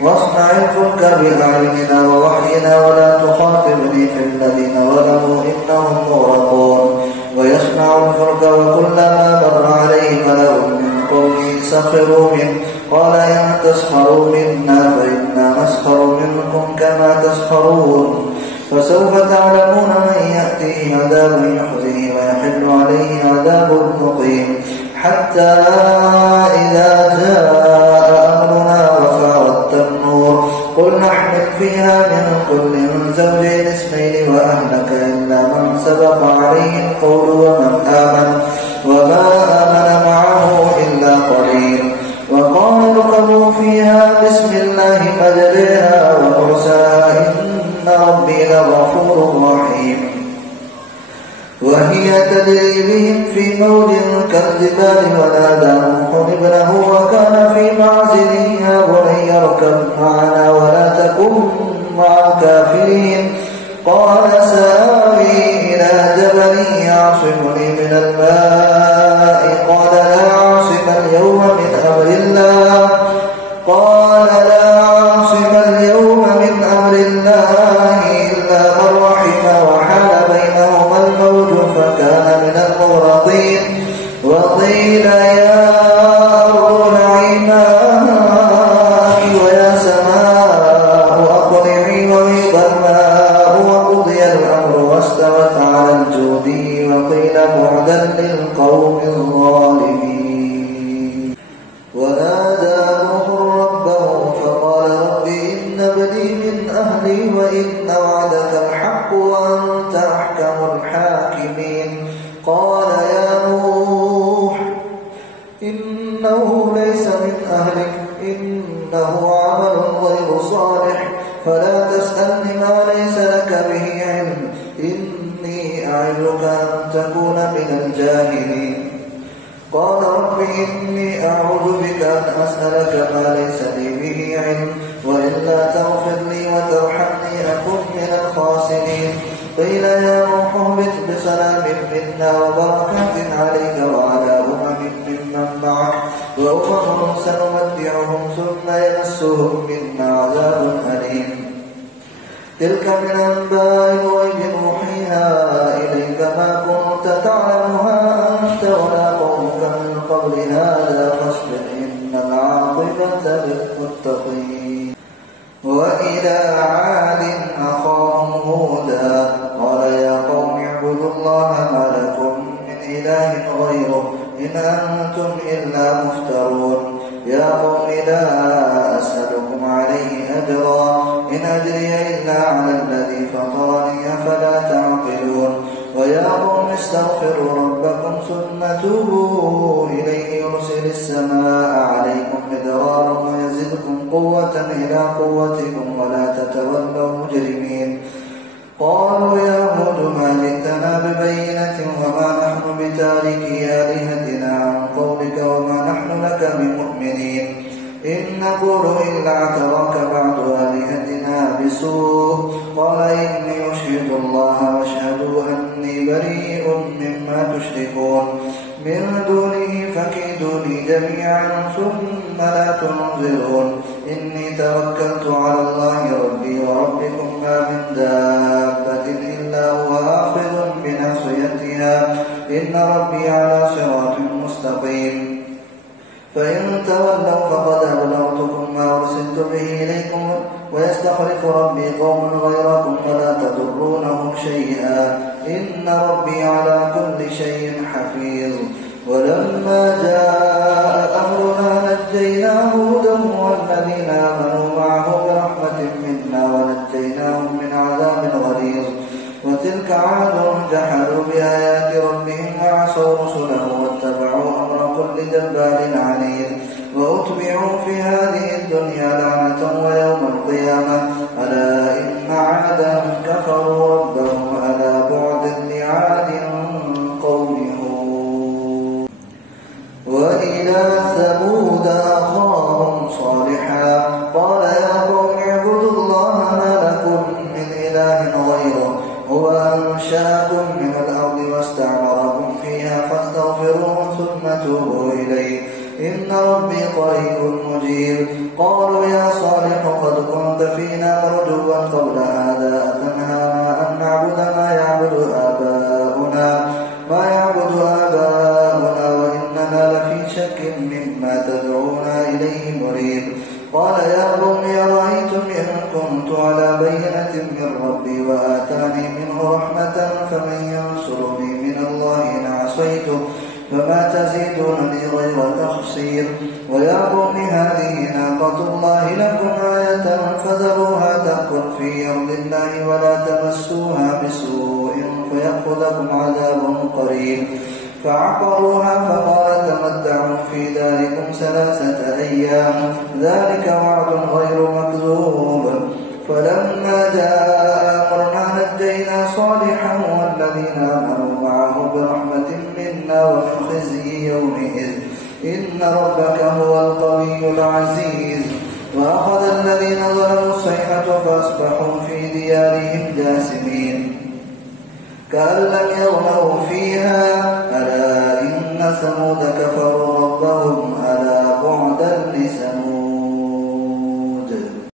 واصنع الفلك بأعيننا ووحينا ولا تخاطبني في الذين ظلموا إنهم مغرقون. ويصنع الفلك وكلما مر عليه ملأ من قومه سخروا منه قال إن تسخروا منا فإنا نسخر منكم كما تسخرون. فسوف تعلمون من يأتيه عذاب يخزيه ويحل عليه عذاب مقيم. حتى إذا جاء أمرنا وفارت النور قل نحمل فيها من كل زوجين اثنين وأهلك إلا من سبق عليه القول وما آمن معه إلا قليل. وقالوا اركبوا فيها بسم الله مجريها ومرساها إن ربي لغفور رحيم. وهي تجري بهم في موج كالجبال ونادى نوح ابنه وكان في معزله يا بني اركب معنا ولا تكن مع الكافرين. قال سآوي إلى جبل يعصمني من الماء قال لا عاصم اليوم من أمر الله إلا من رحم وحال بينهما الموج فكان من المغرقين. وقيل يا أرض ابلعي ماءك ويا سماء أقلعي وغيض الماء وقضي الأمر واستوت على الجودي وقيل بعدا للقوم الظالمين. ونادى نوح ربه فقال رب إن ابني من أهلي وإن وعدك الحق وأنت أحكم الحاكمين. قال يا نوح إنه ليس من أهلك إنه عمل غير صالح فلا تسألني ما ليس لك به علم إني أعظك أن تكون من الجاهلين. قال رب إني أعوذ بك أن أسألك ما ليس لي به علم وإلا تغفر لي وترحمني أكن من الخاسرين. قيل يا نوح اهبط بسلام منا وبركات عليك وعلى ممن معك وأمم سنمتعهم ثم يمسهم منا عذاب أليم. تلك من أنباء الغيب نوحيها إليك ما كنت تعلمها أنت ولا قومك من قبل هذا فاصبر إن العاقبة للمتقين. وإلى عاد أخاهم هودا قال يا قوم اعبدوا الله ما لكم من إله غيره إن أنتم إلا مفترون. يا قوم لا أسألكم عليه أجرا إن أجري إلا على الذي فطرني أفلا تعقلون. ويا قوم استغفروا ربكم ثم توبوا إليه يرسل السماء عليكم مدرارا ويزدكم قوة إلى قوتكم ولا تتولوا مجرمين. قالوا يا هود ما جئتنا ببينة وما نحن بتاركي آلهتنا عن قولك وما نحن لك بمؤمنين إن نقول إلا اعتراك بعض آلهتنا بسوء. قال إني أشهد الله واشهدوا أني بريء مما تشركون من دونه فكيدوني جميعا ثم لا تنظرون. إني توكلت على الله ربي وربكم ما من دابة إلا هو آخذ بناصيتها إن ربي على صراط مستقيم. فإن تولوا فقد أبلغتكم ما أرسلت به إليكم ويستخلف ربي قوما غيركم ولا تضرونه شيئا إن ربي على كل شيء حفيظ. ولما جاء أمرنا نجينا هودا والذين آمنوا معه برحمة منا ونجيناهم من عذاب غليظ. وتلك عاد جحدوا بآيات ربهم وعصوا رسله واتبعوا أمر كل جبار عنيد. وأتبعوا في هذه الدنيا لعنة ويوم القيامة ألا إن عادا كفروا ربهم ألا بعد لعاد قوم هود. وإلى ثمود أخاهم صالحا قال يا قوم اعبدوا الله ما لكم من إله غيره هو أنشأكم من الأرض واستعمركم فيها فاستغفروه ثم توبوا إليه إن ربي قريب مجيب. قال قالوا يا صالح قد كنت فينا مرجوا قبل هذا أتنهانا أن نعبد ما يعبد آباؤنا وإننا لفي شك مما تدعونا إليه مريب. قال يا قوم أرأيتم إن كنت على بينة من ربي وآتاني منه رحمة فمن ينصرني من الله إن عصيته فما تزيدونني غير تخسير. ويا قوم هذه ناقة الله لكم آية فذروها تأكل في أرض الله ولا تمسوها بسوء فيأخذكم عذاب قريب. فعقروها فقال تمتعوا في داركم 3 أيام ذلك وعد غير مكذوب. فلما جاء أمرنا نجينا صالحا والذين آمنوا معه برحمة منا ومن خزي يومئذ إن ربك هو القوي العزيز. وأخذ الذين ظلموا الصيحة فأصبحوا في ديارهم جاثمين كأن لم يغنوا